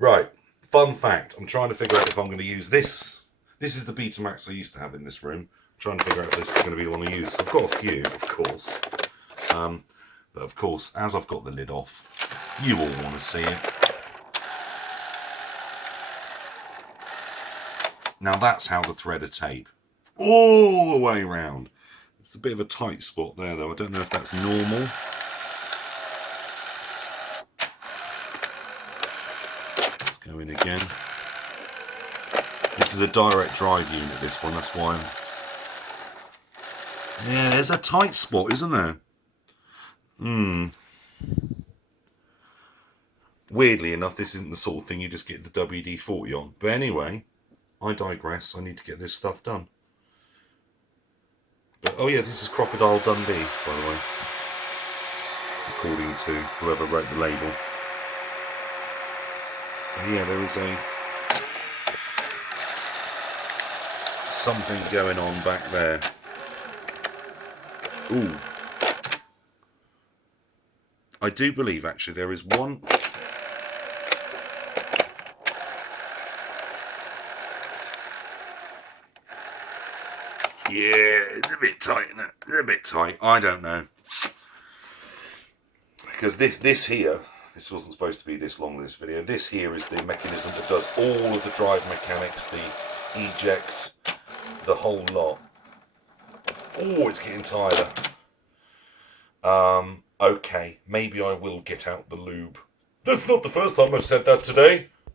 Right, fun fact. I'm trying to figure out if I'm going to use this. This is the Betamax I used to have in this room. I'm trying to figure out if this is going to be the one I use. I've got a few, of course. But of course, as I've got the lid off, you all want to see it. Now that's how to thread a tape. All the way round. It's a bit of a tight spot there though. I don't know if that's normal. Let's go in again. This is a direct drive unit, this one, that's why yeah, there's a tight spot, isn't there? Weirdly enough, this isn't the sort of thing you just get the WD-40 on. But anyway, I digress. I need to get this stuff done. But, oh yeah, this is Crocodile Dundee, by the way. According to whoever wrote the label. And yeah, there is something going on back there. Ooh. I do believe, actually, there is one... Yeah, it's a bit tight, isn't it? It's a bit tight. I don't know. Because this here, this wasn't supposed to be this long, this video. This here is the mechanism that does all of the drive mechanics, the eject, the whole lot. Oh, it's getting tighter. Okay, maybe I will get out the lube. That's not the first time I've said that today.